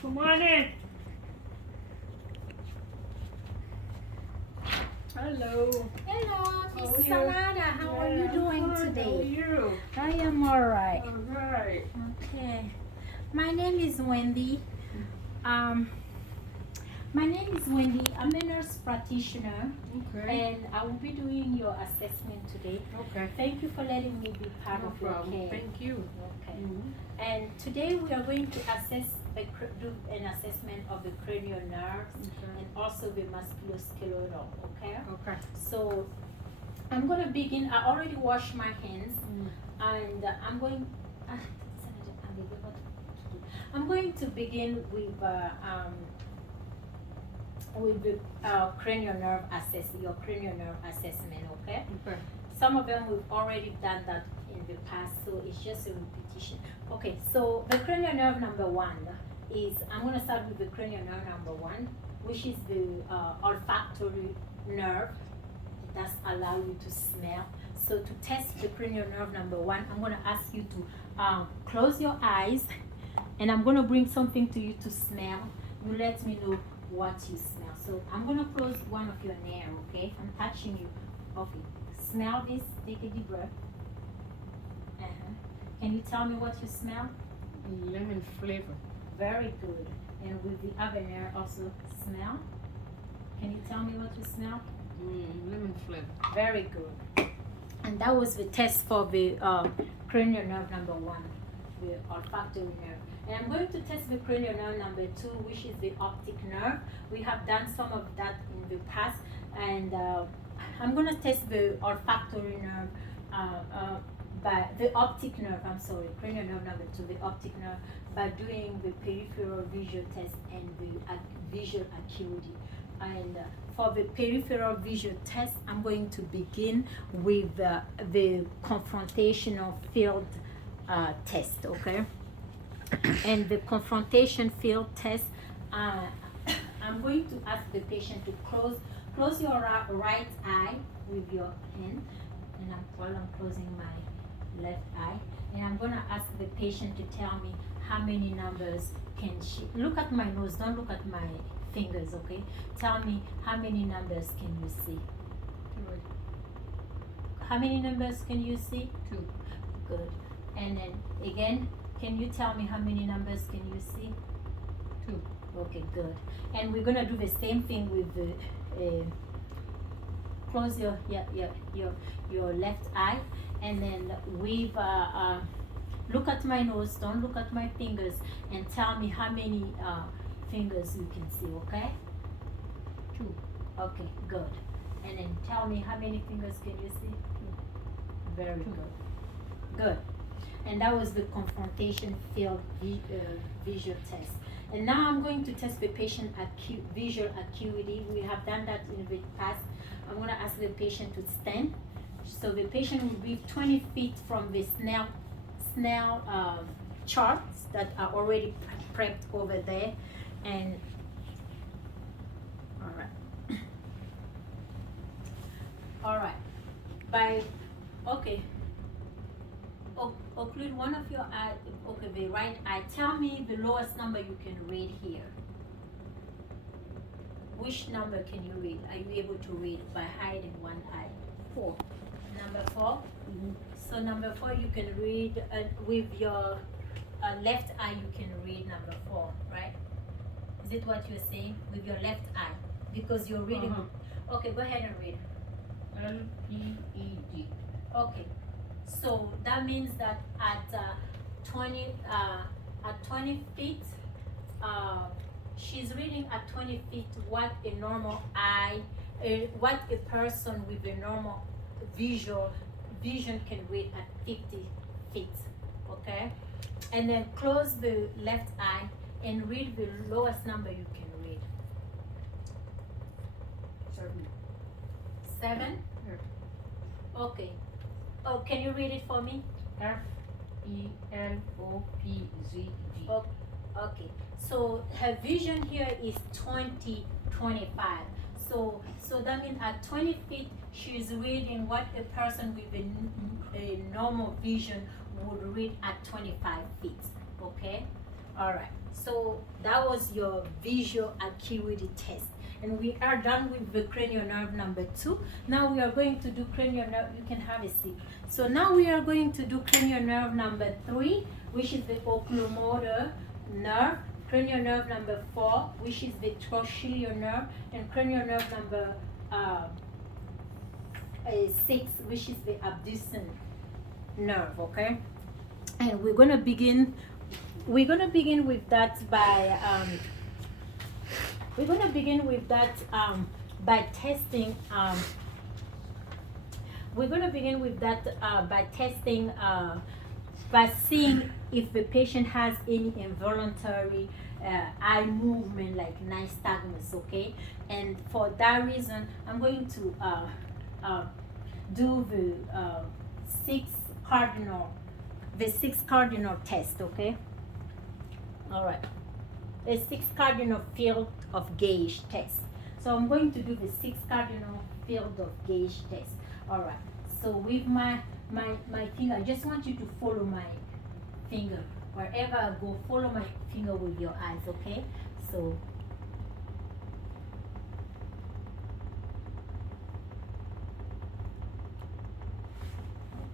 Come on in. Hello. Hello, How Miss are you? Sanada. How are you doing How are today? you? I am alright. All right. Okay. My name is Wendy. Um, my name is Wendy. I'm a nurse practitioner, Okay. and I will be doing your assessment today. Okay. Thank you for letting me be part No of your problem. care. Thank you. Okay. Mhm. And today we are going to do an assessment of the cranial nerves Okay. and also the musculoskeletal. Okay. Okay. So I'm going to begin. I already washed my hands, Mm. and I'm going to begin with the cranial nerve your cranial nerve assessment. Okay. Okay. Some of them we've already done that in the past, so it's just a repetition. Okay. So the cranial nerve number one is, I'm going to start with the cranial nerve number one, which is the olfactory nerve that allow you to smell. So to test the cranial nerve number one, I'm going to ask you to close your eyes, and I'm going to bring something to you to smell. You let me know what you smell. So I'm going to close one of your nails, okay? I'm touching you. Okay. Smell this. Take a deep breath. Can you tell me what you smell? Lemon flavor. Very good. And with the other nail also smell. Can you tell me what you smell? Lemon flavor. Very good. And that was the test for the cranial nerve number one, the olfactory nerve. And I'm going to test the cranial nerve number two, which is the optic nerve. We have done some of that in the past, and I'm going to test the olfactory nerve by the optic nerve. I'm sorry, cranial nerve number two, the optic nerve, by doing the peripheral visual test and the visual acuity. And for the peripheral visual test, I'm going to begin with the confrontational field test, okay? And the confrontation field test, I'm going to ask the patient to close your right eye with your hand, and while I'm closing my left eye, and I'm going to ask the patient to tell me how many numbers can she look at my nose. Don't look at my fingers, okay? Tell me how many numbers can you see? Two. How many numbers can you see? Two. Good. And then again, can you tell me how many numbers can you see? Two. Okay, good. And we're gonna do the same thing with the close your left eye, and then with look at my nose. Don't look at my fingers, and tell me how many fingers you can see. Okay. Two. Okay, good. And then tell me how many fingers can you see? Very Two. good. Good. And that was the confrontation field visual test. And now I'm going to test the patient visual acuity. We have done that in the past. I'm going to ask the patient to stand. So the patient will be 20 feet from the Snell charts that are already prepped over there. And all right. All right. Okay. Occlude one of your eye. Okay, the right eye. Tell me the lowest number you can read here. Which number can you read? Are you able to read by hiding one eye? 4. Number 4. Mm-hmm. So number 4 you can read with your left eye. You can read number 4, right? Is it what you're saying? With your left eye, because you're reading. Okay, go ahead and read. LPED. Okay, so that means that at 20 feet, she's reading at 20 feet what a normal eye, what a person with a normal vision can read at 50 feet. Okay, and then close the left eye and read the lowest number you can read. 7. Okay. Oh, can you read it for me? FELOPZG. Oh, okay. So her vision here is 20/25. So that means at 20 feet, she's reading what a person with a normal vision would read at 25 feet. Okay. All right. So that was your visual acuity test. And we are done with the cranial nerve number 2. Now we are going to do cranial nerve. You can have a seat. So now we are going to do cranial nerve number 3, which is the oculomotor nerve. Cranial nerve number 4, which is the trochlear nerve, and cranial nerve number 6, which is the abducens nerve. Okay, and we're gonna begin with that by by testing. We're gonna begin with that by testing. By seeing if the patient has any involuntary eye movement like nystagmus, okay? And for that reason, I'm going to do the 6 cardinal test, okay? All right, the 6 cardinal field of gaze test. So I'm going to do the 6 cardinal field of gaze test. All right, so with my finger, I just want you to follow my finger. Wherever I go, follow my finger with your eyes, okay? So,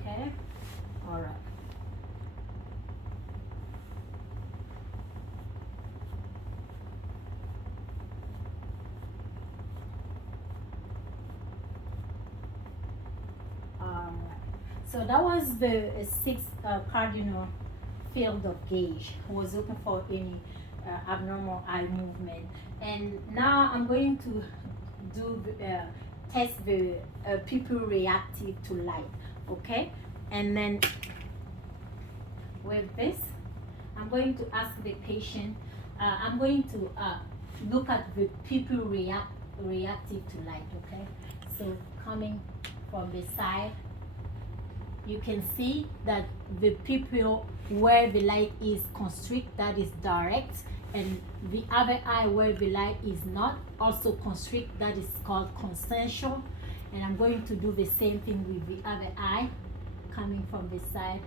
okay, all right. So that was the 6 cardinal field of gaze. Was looking for any abnormal eye movement. And now I'm going to do test the pupil reactive to light. Okay, and then with this, I'm going to ask the patient. I'm going to look at the pupil reactive to light. Okay, so coming from the side, you can see that the pupil where the light is constrict, that is direct, and the other eye where the light is not also constrict, that is called consensual. And I'm going to do the same thing with the other eye coming from the side.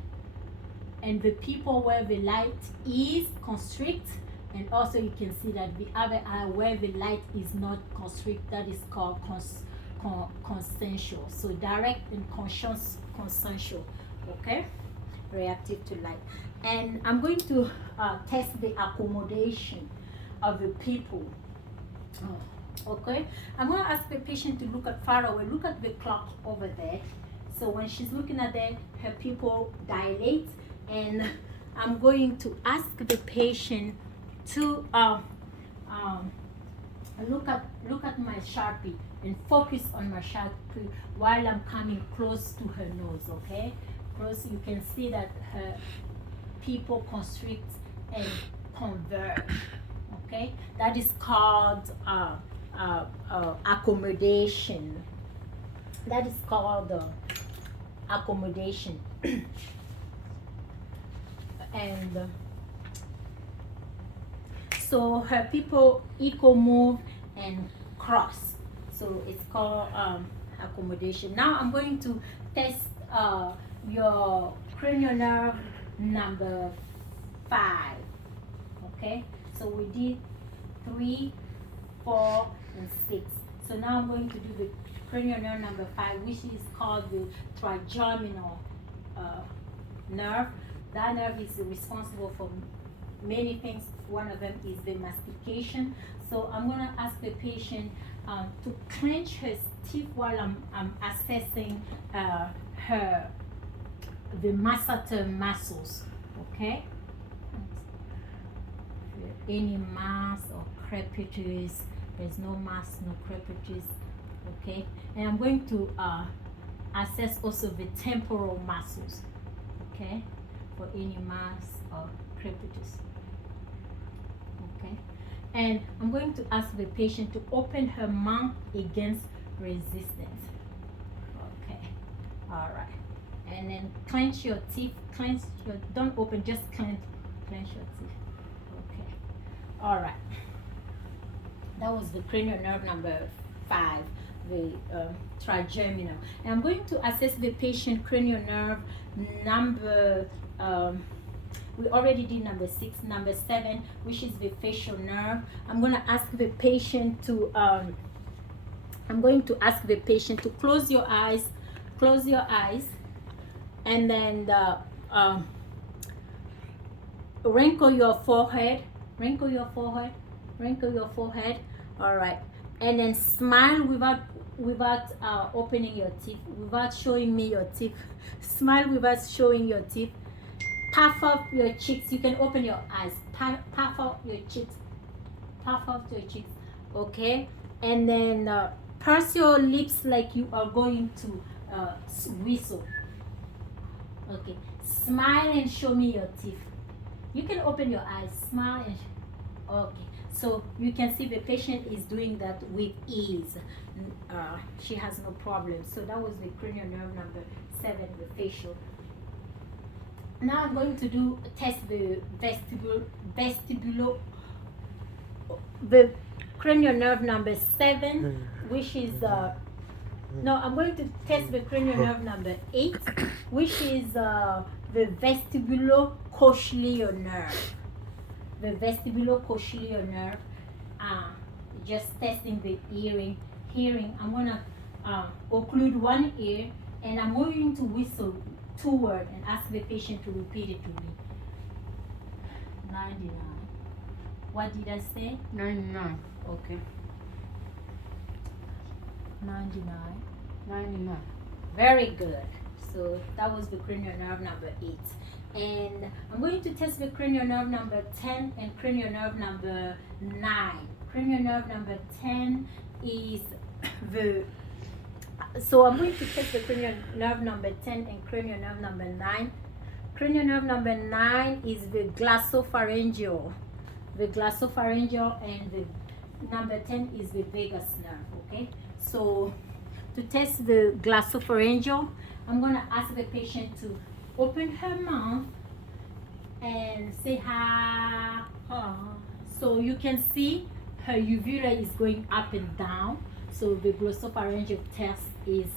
And the pupil where the light is constrict, and also you can see that the other eye where the light is not constrict, that is called consensual. So direct and consensual, okay, reactive to light. And I'm going to test the accommodation of the pupil. Okay, I'm going to ask the patient to look at far away. Look at the clock over there. So when she's looking at that, her pupil dilates, and I'm going to ask the patient to look at my Sharpie and focus on my Sharpie while I'm coming close to her nose. Okay, close. You can see that her pupil constrict and converge. Okay, that is called accommodation. That is called accommodation. And so her people equal move and cross. So it's called accommodation. Now I'm going to test your cranial nerve number 5. Okay, so we did 3, 4, and 6. So now I'm going to do the cranial nerve number 5, which is called the trigeminal nerve. That nerve is responsible for many things. One of them is the mastication. So I'm going to ask the patient to clench her teeth while I'm assessing the masseter muscles. Okay, any mass or crepitus. There's no mass, no crepitus. Okay, and I'm going to assess also the temporal muscles. Okay, for any mass or crepitus. Okay, and I'm going to ask the patient to open her mouth against resistance. Okay, all right, and then clench your teeth. Don't open, just clench your teeth. Okay, all right. That was the cranial nerve number 5, the trigeminal. And I'm going to assess the patient cranial nerve number We already did number 6. Number 7, which is the facial nerve. I'm going to ask the patient to close your eyes. Close your eyes. And then wrinkle your forehead. Wrinkle your forehead. Wrinkle your forehead. All right. And then smile without opening your teeth, without showing me your teeth. Smile without showing your teeth. Puff up your cheeks. You can open your eyes. Puff up your cheeks. Puff up your cheeks. Okay. And then purse your lips like you are going to whistle. Okay. Smile and show me your teeth. You can open your eyes. Smile and okay. So you can see the patient is doing that with ease. She has no problem. So that was the cranial nerve number 7, the facial. Now I'm going to test the the cranial nerve number 7, which is no, I'm going to test the cranial nerve number 8, which is the vestibulocochlear nerve. The vestibulocochlear nerve. Just testing the hearing. I'm gonna occlude one ear, and I'm going to whistle 2 words and ask the patient to repeat it to me. 99. What did I say? 99. Okay. 99. 99. Very good. So that was the cranial nerve number 8. And I'm going to test the cranial nerve number 10 and cranial nerve number 9. Cranial nerve number 10 is so I'm going to test the cranial nerve number 10 and cranial nerve number 9. Cranial nerve number 9 is the glossopharyngeal. The glossopharyngeal, and the number 10 is the vagus nerve. Okay, so to test the glossopharyngeal, I'm going to ask the patient to open her mouth and say ha. So you can see her uvula is going up and down. So the glossopharyngeal test is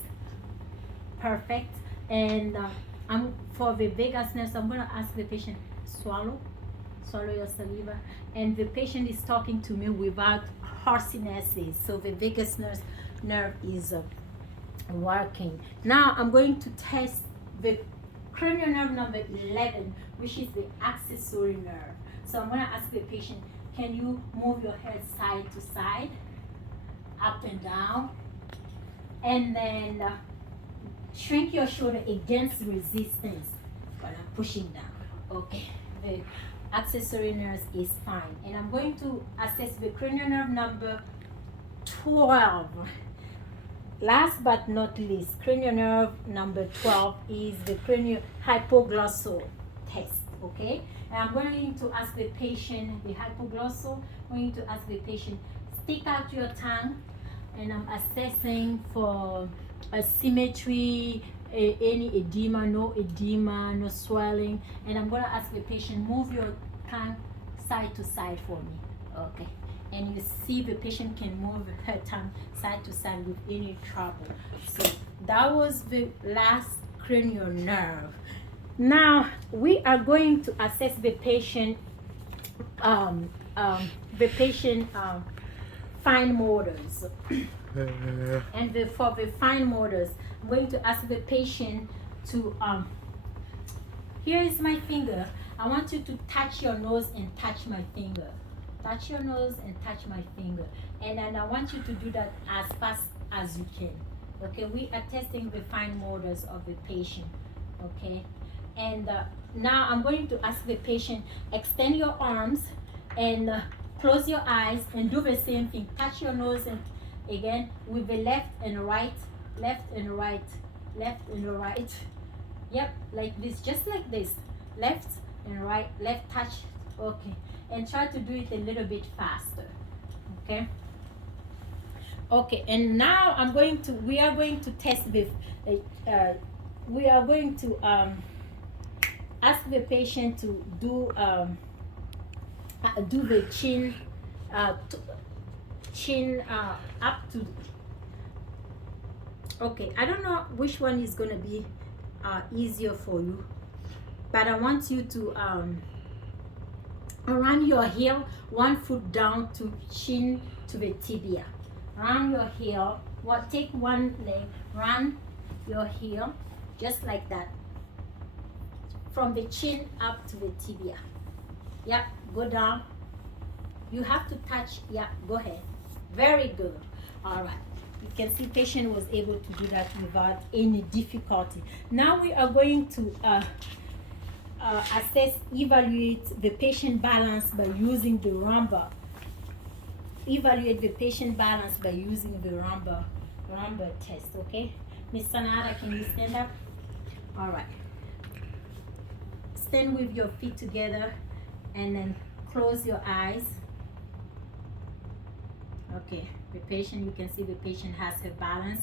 perfect. And for the vagus nerve, so I'm going to ask the patient swallow your saliva. And the patient is talking to me without hoarsenesses. So the vagus nerve is working. Now I'm going to test the cranial nerve number 11, which is the accessory nerve. So I'm going to ask the patient, can you move your head side to side, up and down, and then shrink your shoulder against resistance while I'm pushing down. Okay, the accessory nerve is fine. And I'm going to assess the cranial nerve number 12. Last but not least, cranial nerve number 12 is the cranial hypoglossal test. Okay, and I'm going to ask the patient the hypoglossal. I'm going to ask the patient, stick out your tongue, and I'm assessing for asymmetry, any edema, no swelling. And I'm going to ask the patient, move your tongue side to side for me. Okay, and you see the patient can move her tongue side to side with any trouble. So that was the last cranial nerve. Now we are going to assess the patient fine motors. And for the fine motors, I'm going to ask the patient to here is my finger. I want you to touch your nose and touch my finger. Touch your nose and touch my finger. And then I want you to do that as fast as you can. Okay, we are testing the fine motors of the patient. Okay, and now I'm going to ask the patient, extend your arms and close your eyes and do the same thing. Touch your nose and again with the left and right, left and right, left and right. Yep, like this, just like this. Left and right, left touch. Okay, and try to do it a little bit faster. Okay. Okay, and now we are going to test this. We are going to ask the patient to do the chin up to. Okay, I don't know which one is gonna be easier for you. but I want you to run your heel 1 foot down to chin to the tibia. Run your heel. Take one leg, run your heel just like that, from the chin up to the tibia. Yep, go down. You have to touch. Yep, go ahead. Very good. All right. You can see patient was able to do that without any difficulty. Now we are going to evaluate the patient balance by using the rumba. Evaluate the patient balance by using the rumba test, okay? Miss Sanada, can you stand up? All right. Stand with your feet together and then close your eyes. Okay, the patient, you can see the patient has her balance.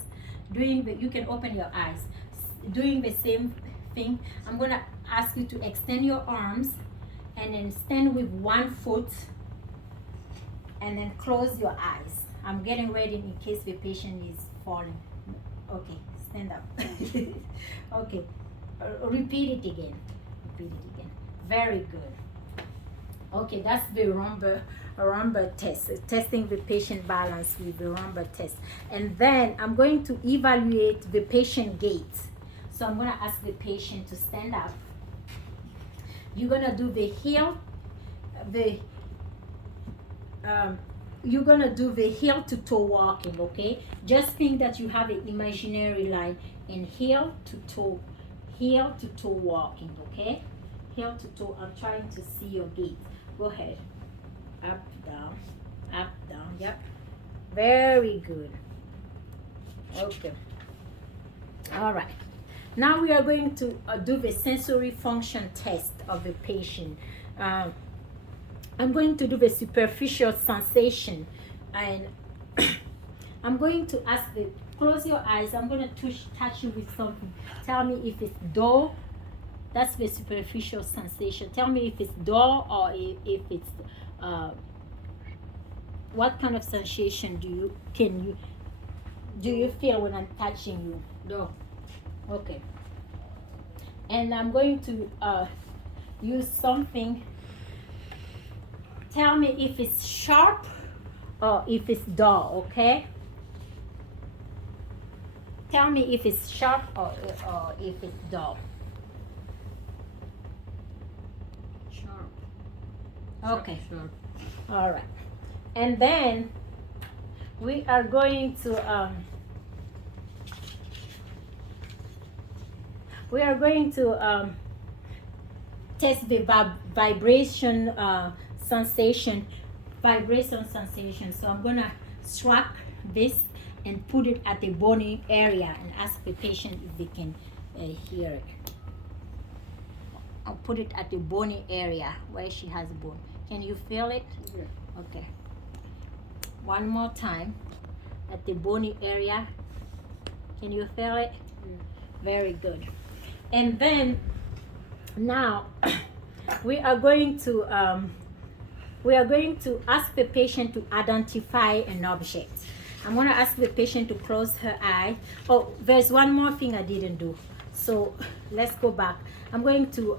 You can open your eyes. Doing the same thing, I'm gonna ask you to extend your arms and then stand with 1 foot and then close your eyes. I'm getting ready in case the patient is falling. Okay, stand up. Okay, repeat it again. Repeat it again. Very good. Okay, that's the rumba test, testing the patient balance with the rumba test. And then I'm going to evaluate the patient gait. So I'm going to ask the patient to stand up. You're going to do the heel, you're going to do the heel to toe walking, okay? Just think that you have an imaginary line in heel to toe walking, okay? Heel to toe. I'm trying to see your gait. Go ahead. Up, down, yep. Very good. Okay. All right. Now we are going to do the sensory function test of the patient. I'm going to do the superficial sensation, and I'm going to ask close your eyes. I'm going to touch you with something. Tell me if it's dull. That's the superficial sensation. Tell me if it's dull or if it's what kind of sensation do you feel when I'm touching you? Dull. Okay. And I'm going to use something. Tell me if it's sharp or if it's dull, okay? Tell me if it's sharp or if it's dull. Sharp. Okay. Sharp. All right. And then we are going to test the vibration sensation. So I'm gonna strap this and put it at the bony area and ask the patient if they can hear it. I'll put it at the bony area where she has bone. Can you feel it? Yeah. Okay. One more time at the bony area. Can you feel it? Yeah. Very good. And then now we are going to ask the patient to identify an object. I'm going to ask the patient to close her eye. Oh, there's one more thing I didn't do. So let's go back. I'm going to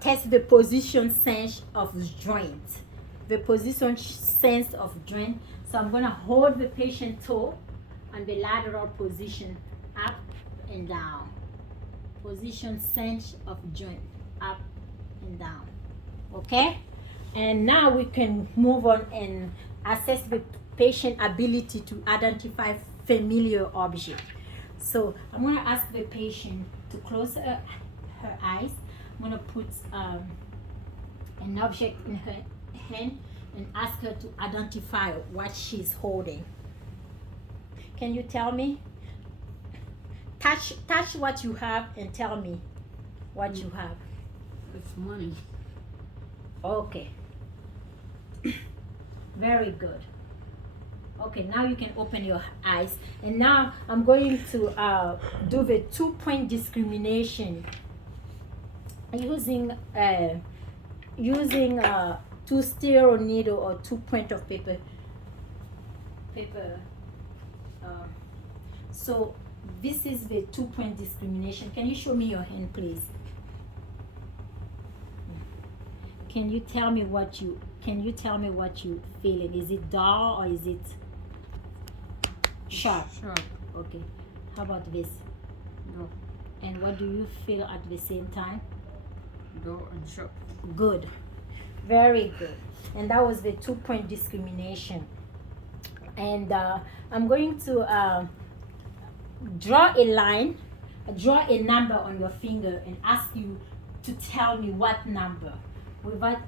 test the position sense of joint. The position sense of joint. So I'm going to hold the patient toe on the lateral position, up and down. Position sense of joint, up and down. Okay? And now we can move on and assess the patient ability to identify familiar object. So I'm going to ask the patient to close her eyes. I'm going to put an object in her hand and ask her to identify what she's holding. Can you tell me? Touch what you have and tell me what you have. It's money. Okay. Very good. Okay, now you can open your eyes. And now I'm going to do the 2-point discrimination using 2 stereo needle or 2 point of paper. So this is the 2-point discrimination. Can you show me your hand, please? Can you tell me what you feeling? Is it dull or is it sharp? Sharp. Okay. How about this? Dull. And what do you feel at the same time? Dull and sharp. Good. Very good. And that was the 2-point discrimination. And I'm going to draw a line, draw a number on your finger and ask you to tell me what number. Without,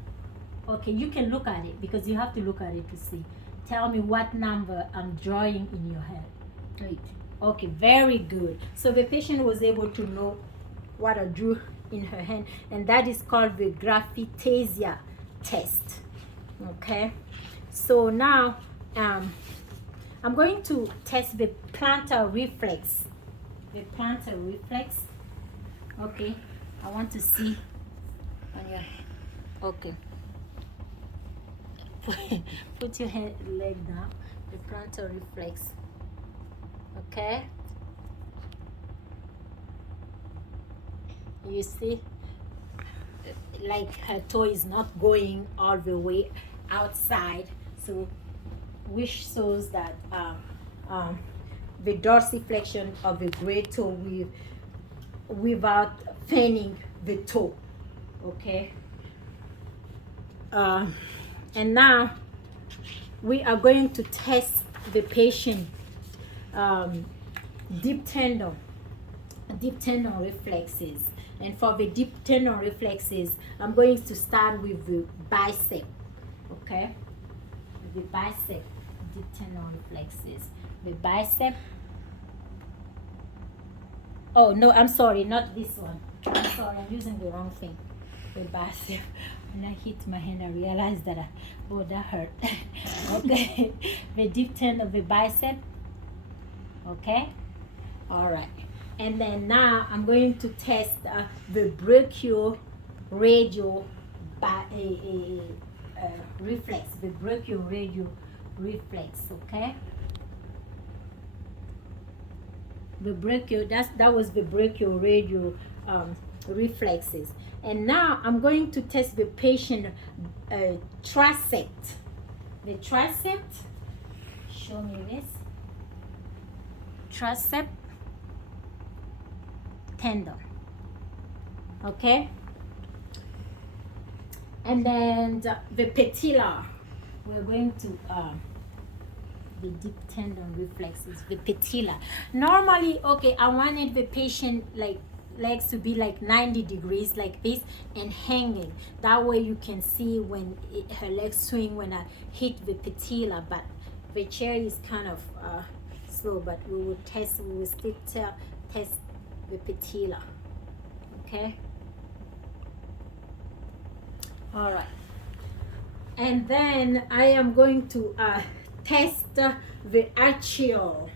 okay, you can look at it because you have to look at it to see. Tell me what number I'm drawing in your head. 8. Okay, very good. So the patient was able to know what I drew in her hand, and that is called the graphitasia test. Okay, so now I'm going to test the plantar reflex. The plantar reflex. Okay, I want to see on your. Okay. Put your leg down. The plantar reflex. Okay. You see, like her toe is not going all the way outside, so which shows that the dorsiflexion of the great toe without fanning the toe. Okay. And now we are going to test the patient deep tendon reflexes. And for the deep tendon reflexes, I'm going to start with the bicep. Okay, the bicep deep tendon reflexes. The bicep. Oh no, I'm sorry, not this one. I'm sorry, I'm using the wrong thing. The bicep. When I hit my hand, I realized that that hurt. Okay, the deep tendon of the bicep. Okay, all right. And then now I'm going to test the brachioradial reflex, the brachioradial reflex. Okay, that was the brachioradial reflexes. And now I'm going to test the patient tricep. The tricep. Show me this. Tricep tendon. Okay, and then the patella. We're going to the deep tendon reflexes, the patella. Normally, okay, I wanted the patient like legs to be like 90 degrees like this and hanging. That way you can see when her legs swing when I hit the patella. But the chair is kind of slow. But we will still test the patella. Okay, all right. And then I am going to test the axial.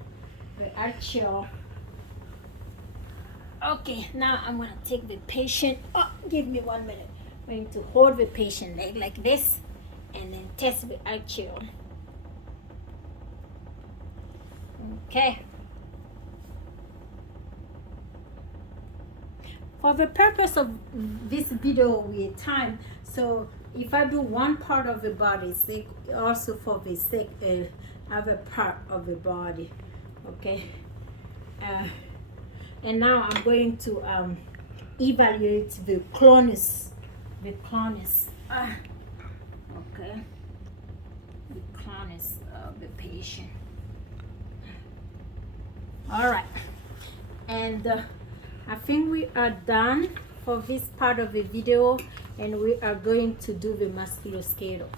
Okay, now I'm gonna take the patient. Oh, give me 1 minute. I'm going to hold the patient leg like this and then test the axial. Okay. For the purpose of this video, we have time. So if I do one part of the body, say also for the other part of the body. Okay. And now I'm going to evaluate the clonus. Okay. The clonus of the patient. All right. And I think we are done for this part of the video, and we are going to do the musculoskeletal.